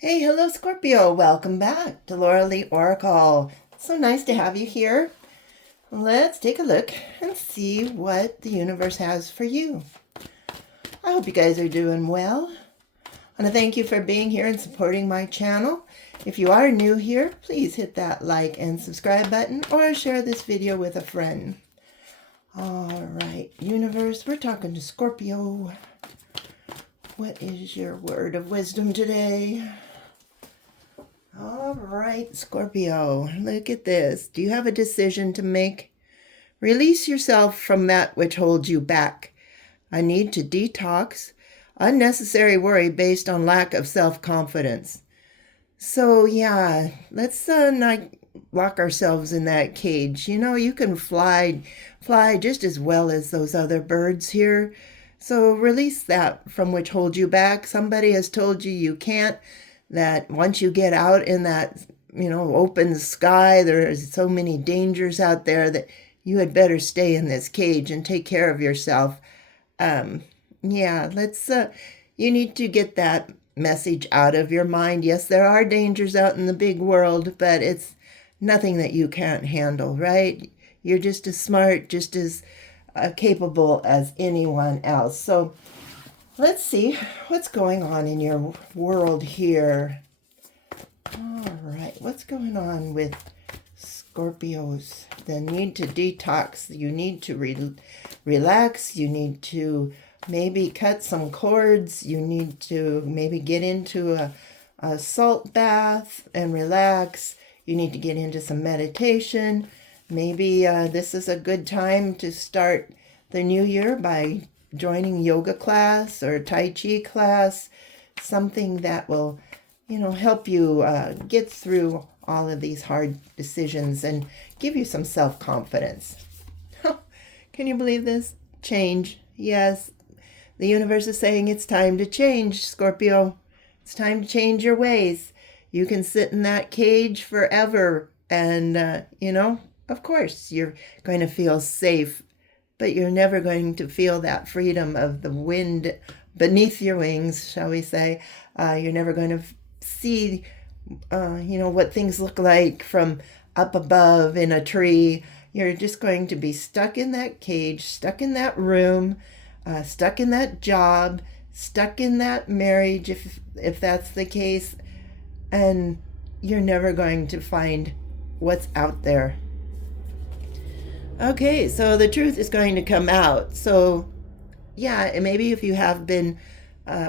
Hey, hello, Scorpio. Welcome back to Laura Lee Oracle. So nice to have you here. Let's take a look and see what the universe has for you. I hope you guys are doing well. I want to thank you for being here and supporting my channel. If you are new here, please hit that like and subscribe button or share this video with a friend. All right, universe, we're talking to Scorpio. What is your word of wisdom today? All right, Scorpio, look at this. Do you have a decision to make? Release yourself from that which holds you back. A need to detox, unnecessary worry based on lack of self-confidence. So yeah, let's not lock ourselves in that cage. You know, you can fly just as well as those other birds here. So release that from which holds you back. Somebody has told you you can't, that once you get out in that, open sky, there's so many dangers out there that you had better stay in this cage and take care of yourself. Yeah, you need to get that message out of your mind. Yes, there are dangers out in the big world, but it's nothing that you can't handle, right? You're just as smart, just as capable as anyone else. So let's see what's going on in your world here. All right, what's going on with Scorpios? The need to detox. You need to relax. You need to maybe cut some cords. You need to maybe get into a salt bath and relax. You need to get into some meditation. Maybe this is a good time to start the new year by joining yoga class or Tai Chi class, something that will, help you get through all of these hard decisions and give you some self-confidence. Can you believe this? Change. Yes, the universe is saying it's time to change, Scorpio. It's time to change your ways. You can sit in that cage forever and, of course, you're going to feel safe, but you're never going to feel that freedom of the wind beneath your wings, shall we say. You're never going to see, what things look like from up above in a tree. You're just going to be stuck in that cage, stuck in that room, stuck in that job, stuck in that marriage, if that's the case, and you're never going to find what's out there. Okay, so the truth is going to come out. So, yeah, and maybe if you have been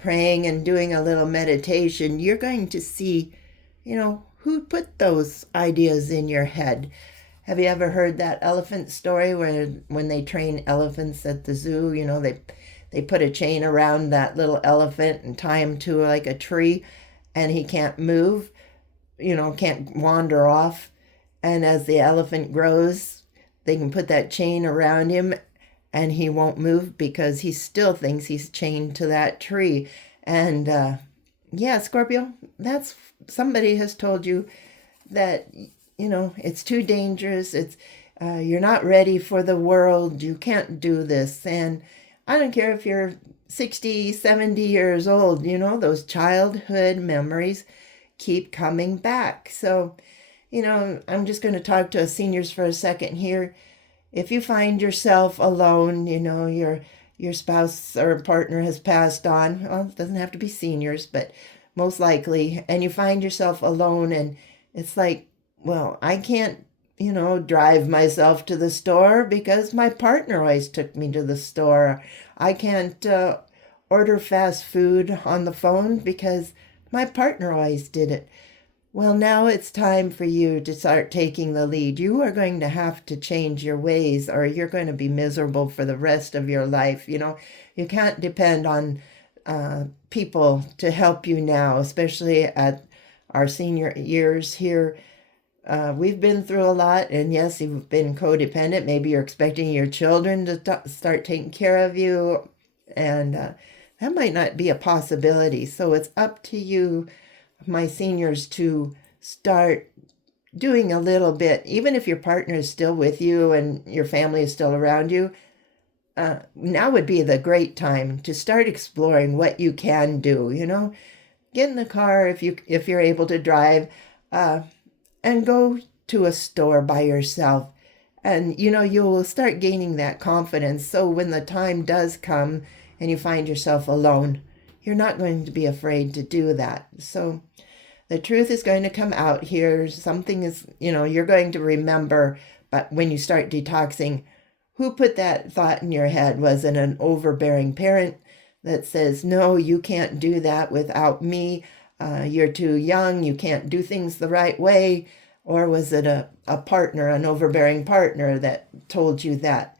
praying and doing a little meditation, you're going to see, who put those ideas in your head. Have you ever heard that elephant story where when they train elephants at the zoo, they put a chain around that little elephant and tie him to like a tree and he can't move, can't wander off. And as the elephant grows, they can put that chain around him and he won't move because he still thinks he's chained to that tree. And yeah, Scorpio, that's somebody has told you that, it's too dangerous. You're not ready for the world. You can't do this. And I don't care if you're 60, 70 years old, those childhood memories keep coming back. So, I'm just going to talk to seniors for a second here. If you find yourself alone, your spouse or partner has passed on, well, it doesn't have to be seniors, but most likely, and you find yourself alone and it's like, well, I can't, drive myself to the store because my partner always took me to the store. I can't order fast food on the phone because my partner always did it. Well, now it's time for you to start taking the lead. You are going to have to change your ways or you're going to be miserable for the rest of your life. You can't depend on people to help you now, especially at our senior years here. We've been through a lot, and yes, you've been codependent. Maybe you're expecting your children to start taking care of you, and that might not be a possibility. So it's up to you, my seniors, to start doing a little bit, even if your partner is still with you and your family is still around you. Now would be the great time to start exploring what you can do. get in the car if you're able to drive, and go to a store by yourself. And you'll start gaining that confidence. So when the time does come and you find yourself alone, you're not going to be afraid to do that. So the truth is going to come out here. Something is, you're going to remember, but when you start detoxing, who put that thought in your head? Was it an overbearing parent that says, no, you can't do that without me? You're too young. You can't do things the right way. Or was it a partner, an overbearing partner that told you that?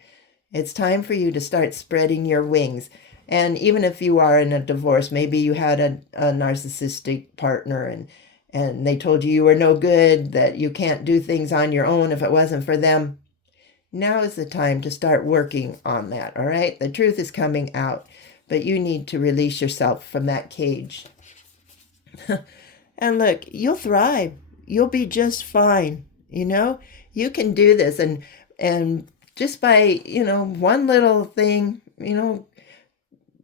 It's time for you to start spreading your wings. And even if you are in a divorce, maybe you had a narcissistic partner and they told you were no good, that you can't do things on your own if it wasn't for them. Now is the time to start working on that, all right? The truth is coming out, but you need to release yourself from that cage. And look, you'll thrive. You'll be just fine. You can do this. And just by, one little thing,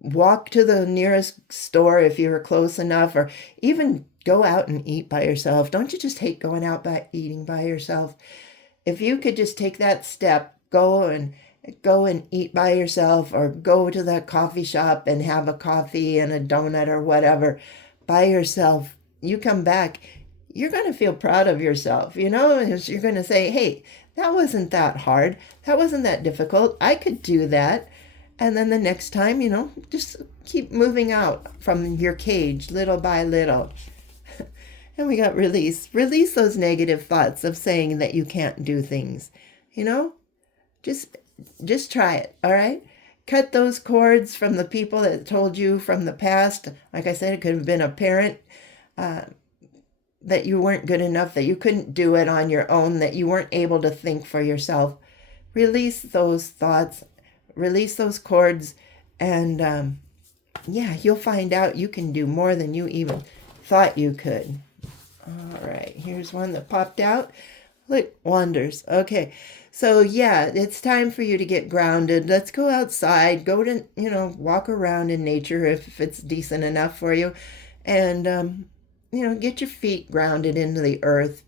walk to the nearest store if you're close enough, or even go out and eat by yourself. Don't you just hate going out eating by yourself? If you could just take that step, go and eat by yourself, or go to that coffee shop and have a coffee and a donut or whatever by yourself, you come back, you're going to feel proud of yourself. You're going to say, hey, that wasn't that hard. That wasn't that difficult. I could do that. And then the next time, just keep moving out from your cage little by little. And we got release. Release those negative thoughts of saying that you can't do things. Just try it, all right? Cut those cords from the people that told you from the past. Like I said, it could have been a parent, that you weren't good enough, that you couldn't do it on your own, that you weren't able to think for yourself. Release those thoughts, release those cords, and you'll find out you can do more than you even thought you could. All right, here's one that popped out. Look, wonders. Okay, so it's time for you to get grounded. Let's go outside, go to, walk around in nature if it's decent enough for you, and get your feet grounded into the earth.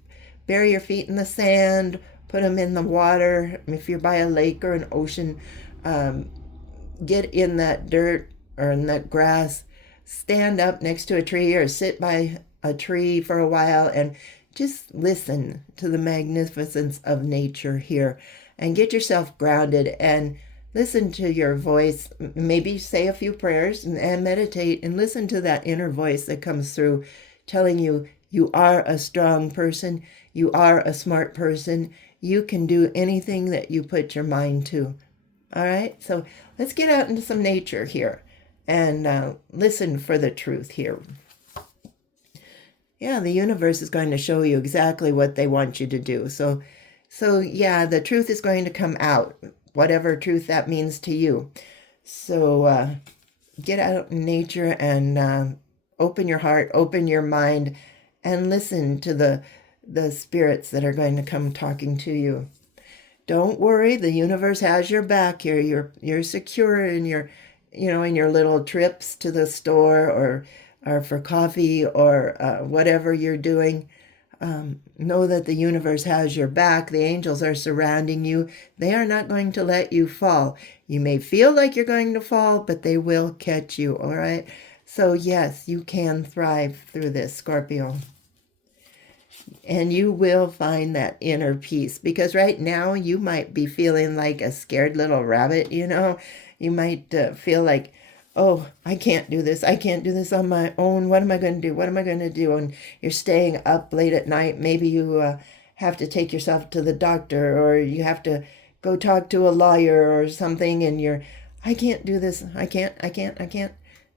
Bury your feet in the sand, put them in the water. If you're by a lake or an ocean, get in that dirt or in that grass. Stand up next to a tree or sit by a tree for a while and just listen to the magnificence of nature here and get yourself grounded and listen to your voice. Maybe say a few prayers and meditate and listen to that inner voice that comes through, telling you you are a strong person, you are a smart person, you can do anything that you put your mind to. All right, so let's get out into some nature here and listen for the truth here. The universe is going to show you exactly what they want you to do. So the truth is going to come out, whatever truth that means to you. So get out in nature and open your heart, open your mind, and listen to the spirits that are going to come talking to you. Don't worry, the universe has your back here. You're secure in your, in your little trips to the store or for coffee or whatever you're doing. Know that the universe has your back. The angels are surrounding you. They are not going to let you fall. You may feel like you're going to fall, but they will catch you, all right? So yes, you can thrive through this, Scorpio. And you will find that inner peace, because right now you might be feeling like a scared little rabbit, You might feel like, oh, I can't do this. I can't do this on my own. What am I going to do? What am I going to do? And you're staying up late at night. Maybe you have to take yourself to the doctor, or you have to go talk to a lawyer or something, and I can't do this. I can't.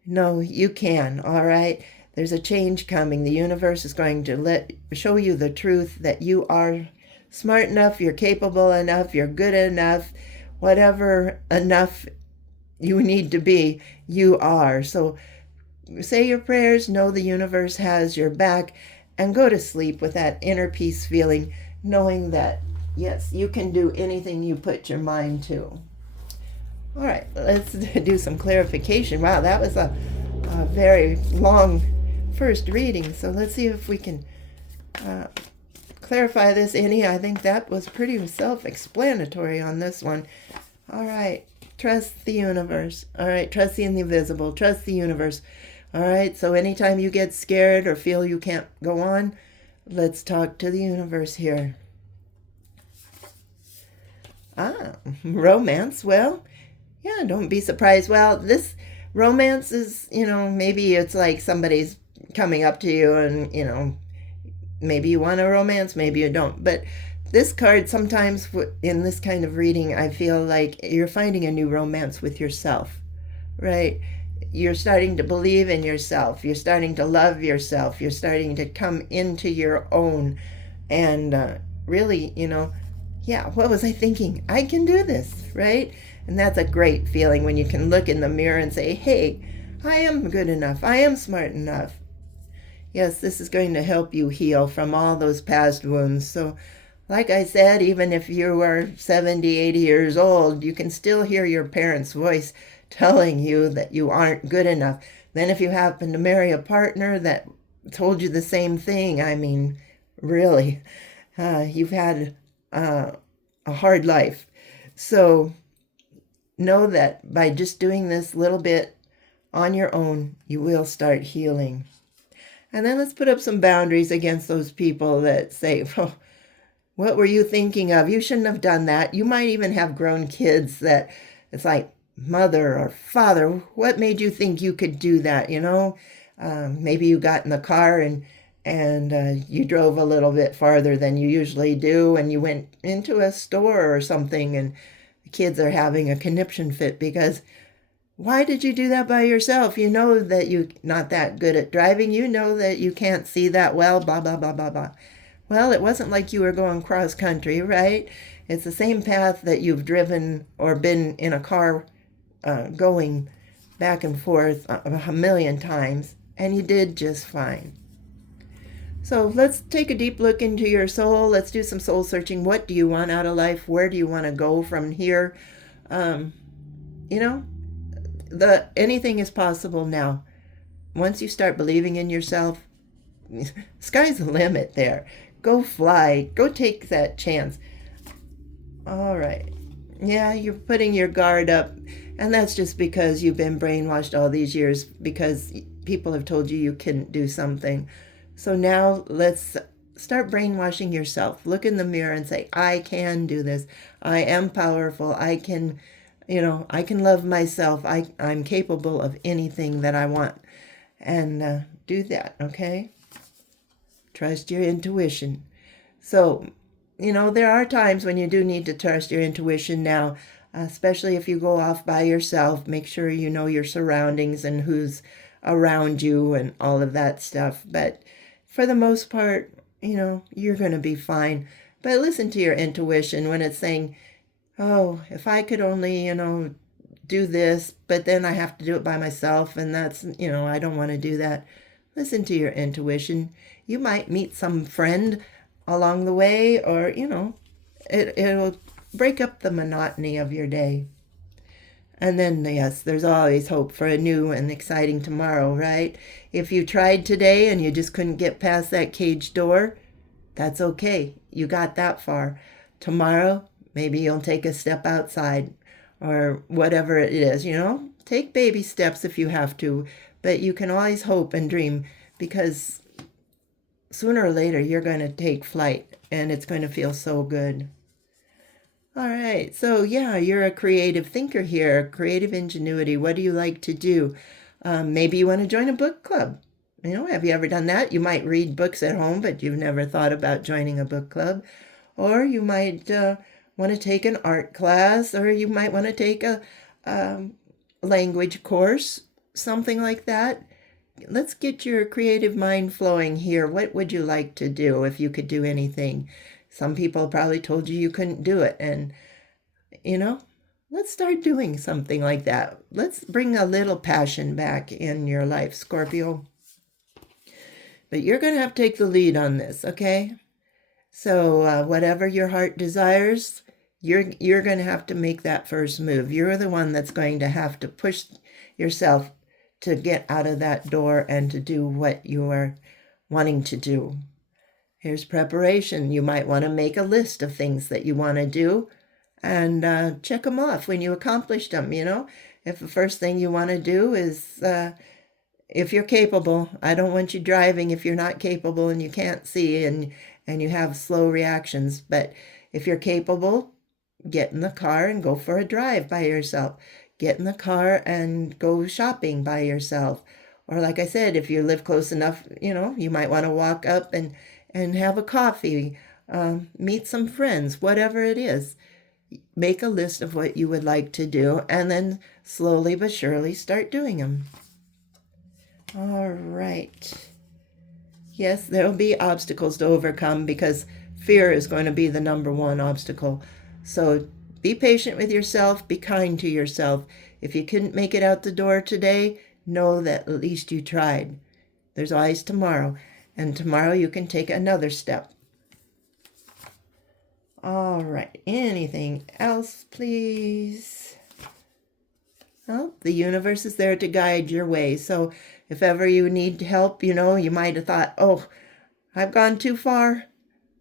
No, you can, all right? There's a change coming. The universe is going to show you the truth that you are smart enough, you're capable enough, you're good enough, whatever enough you need to be, you are. So say your prayers, know the universe has your back, and go to sleep with that inner peace feeling, knowing that, yes, you can do anything you put your mind to. All right, let's do some clarification. Wow, that was a very long first reading. So let's see if we can clarify this any. I think that was pretty self-explanatory on this one. All right. Trust the universe. All right. Trust the invisible. Trust the universe. All right. So anytime you get scared or feel you can't go on, let's talk to the universe here. Romance. Well, yeah, don't be surprised. Well, this romance is, maybe it's like somebody's coming up to you and, maybe you want a romance, maybe you don't. But this card, sometimes in this kind of reading, I feel like you're finding a new romance with yourself, right? You're starting to believe in yourself. You're starting to love yourself. You're starting to come into your own. And really, yeah, what was I thinking? I can do this, right? And that's a great feeling when you can look in the mirror and say, hey, I am good enough. I am smart enough. Yes, this is going to help you heal from all those past wounds. So, like I said, even if you are 70, 80 years old, you can still hear your parents' voice telling you that you aren't good enough. Then if you happen to marry a partner that told you the same thing, I mean, really, you've had a hard life. So know that by just doing this little bit on your own, you will start healing. And then let's put up some boundaries against those people that say, oh, what were you thinking of? You shouldn't have done that. You might even have grown kids that it's like, mother or father, what made you think you could do that? Maybe you got in the car and you drove a little bit farther than you usually do, and you went into a store or something, and the kids are having a conniption fit because why did you do that by yourself? You know that you're not that good at driving. You know that you can't see that well, blah, blah, blah, blah, blah. Well, it wasn't like you were going cross country, right? It's the same path that you've driven or been in a car going back and forth a million times, and you did just fine. So let's take a deep look into your soul. Let's do some soul searching. What do you want out of life? Where do you want to go from here? Anything is possible now. Once you start believing in yourself, sky's the limit there. Go fly. Go take that chance. All right. Yeah, you're putting your guard up, and that's just because you've been brainwashed all these years because people have told you you couldn't do something. So now let's start brainwashing yourself. Look in the mirror and say, I can do this. I am powerful. I can love myself. I'm capable of anything that I want. And do that, okay? Trust your intuition. So, there are times when you do need to trust your intuition now, especially if you go off by yourself. Make sure you know your surroundings and who's around you and all of that stuff. But for the most part, you're going to be fine. But listen to your intuition when it's saying, oh, if I could only, do this, but then I have to do it by myself, and that's, I don't want to do that. Listen to your intuition. You might meet some friend along the way, or, it'll break up the monotony of your day. And then, yes, there's always hope for a new and exciting tomorrow, right? If you tried today and you just couldn't get past that cage door, that's okay. You got that far. Tomorrow, maybe you'll take a step outside or whatever it is, Take baby steps if you have to, but you can always hope and dream because sooner or later you're going to take flight and it's going to feel so good. All right, so yeah, you're a creative thinker here, creative ingenuity. What do you like to do? Maybe you want to join a book club. Have you ever done that? You might read books at home, but you've never thought about joining a book club. Or you might want to take an art class, or you might want to take a language course, something like that. Let's get your creative mind flowing here. What would you like to do if you could do anything? Some people probably told you couldn't do it. And, let's start doing something like that. Let's bring a little passion back in your life, Scorpio. But you're going to have to take the lead on this, okay? So whatever your heart desires, you're going to have to make that first move. You're the one that's going to have to push yourself to get out of that door and to do what you are wanting to do. Here's preparation. You might want to make a list of things that you want to do and check them off when you accomplished them. If the first thing you want to do is, if you're capable, I don't want you driving if you're not capable and you can't see and you have slow reactions. But if you're capable, get in the car and go for a drive by yourself. Get in the car and go shopping by yourself. Or like I said, if you live close enough, you might want to walk up and have a coffee, meet some friends, whatever it is. Make a list of what you would like to do and then slowly but surely start doing them. All right. Yes, there will be obstacles to overcome because fear is going to be the number one obstacle. So be patient with yourself. Be kind to yourself. If you couldn't make it out the door today, know that at least you tried. There's always tomorrow. And tomorrow you can take another step. All right. Anything else, please? Well, the universe is there to guide your way. So if ever you need help, you might have thought, oh, I've gone too far.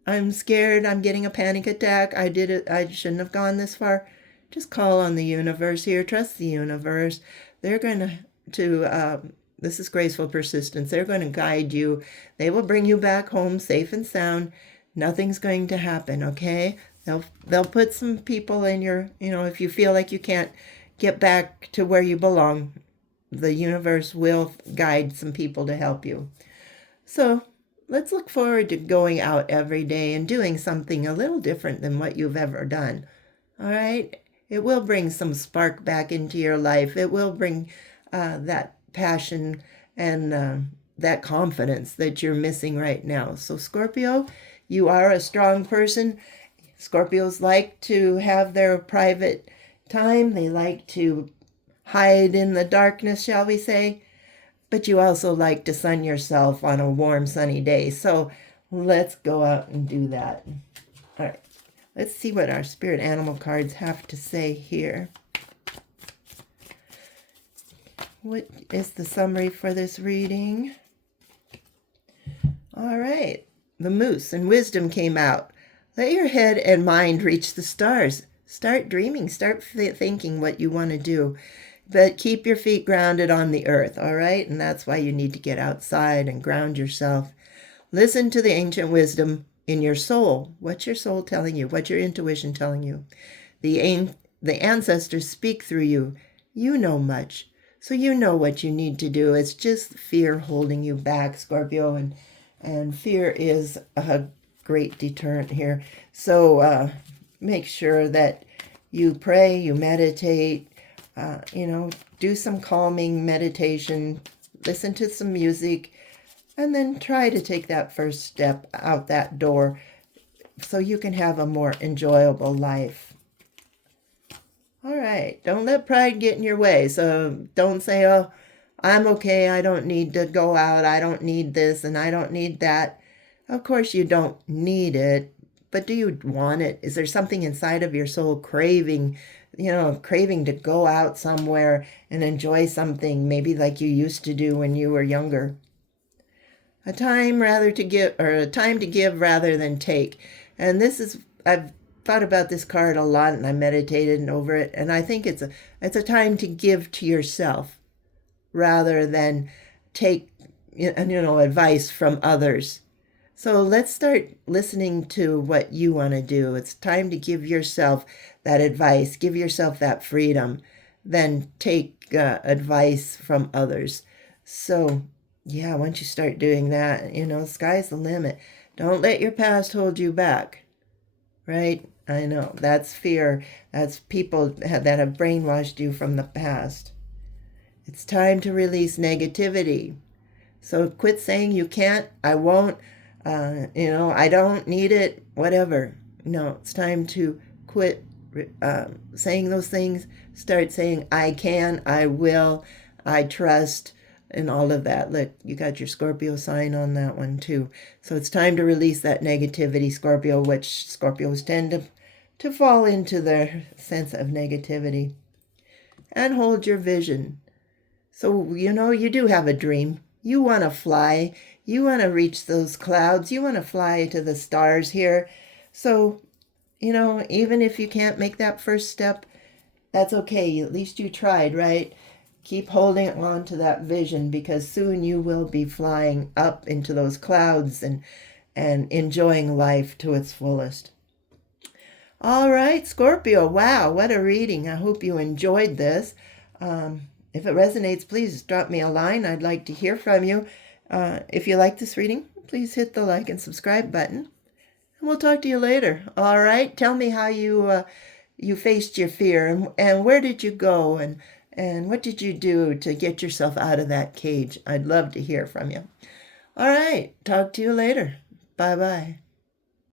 I'm scared. I'm getting a panic attack. I did it. I shouldn't have gone this far. Just call on the universe here. Trust the universe. They're going to this is graceful persistence. They're going to guide you. They will bring you back home safe and sound. Nothing's going to happen, okay? They'll put some people in your, if you feel like you can't get back to where you belong, the universe will guide some people to help you. So let's look forward to going out every day and doing something a little different than what you've ever done. All right? It will bring some spark back into your life. It will bring that passion and that confidence that you're missing right now. So Scorpio, you are a strong person. Scorpios like to have their private time. They like to hide in the darkness, shall we say. But you also like to sun yourself on a warm, sunny day. So let's go out and do that. All right. Let's see what our spirit animal cards have to say here. What is the summary for this reading? All right. The moose and wisdom came out. Let your head and mind reach the stars. Start dreaming. Start thinking what you want to do. But keep your feet grounded on the earth, all right? And that's why you need to get outside and ground yourself. Listen to the ancient wisdom in your soul. What's your soul telling you? What's your intuition telling you? The ancestors speak through you. You know much. So you know what you need to do. It's just fear holding you back, Scorpio. And fear is a great deterrent here. So make sure that you pray, you meditate, do some calming meditation, listen to some music, and then try to take that first step out that door so you can have a more enjoyable life. All right, don't let pride get in your way. So don't say, oh, I'm okay, I don't need to go out, I don't need this, and I don't need that. Of course you don't need it, but do you want it? Is there something inside of your soul craving to go out somewhere and enjoy something, maybe like you used to do when you were younger? A time to give rather than take. And I've thought about this card a lot, and I meditated over it, and I think it's a time to give to yourself rather than take advice from others. So let's start listening to what you want to do. It's time to give yourself that advice, give yourself that freedom, then take advice from others. So yeah, once you start doing that, sky's the limit. Don't let your past hold you back, right? I know, that's fear. That's people that have brainwashed you from the past. It's time to release negativity. So quit saying you can't, I won't, I don't need it, whatever. No, it's time to quit saying those things. Start saying, I can, I will, I trust, and all of that. Look, you got your Scorpio sign on that one too. So it's time to release that negativity, Scorpio, which Scorpios tend to fall into their sense of negativity. And hold your vision. So, you do have a dream. You want to fly. You want to reach those clouds. You want to fly to the stars here. So, even if you can't make that first step, that's okay. At least you tried, right? Keep holding on to that vision, because soon you will be flying up into those clouds and enjoying life to its fullest. All right, Scorpio. Wow, what a reading. I hope you enjoyed this. If it resonates, please drop me a line. I'd like to hear from you. If you like this reading, please hit the like and subscribe button. And we'll talk to you later. All right? Tell me how you faced your fear, and where did you go, and what did you do to get yourself out of that cage? I'd love to hear from you. All right. Talk to you later. Bye-bye.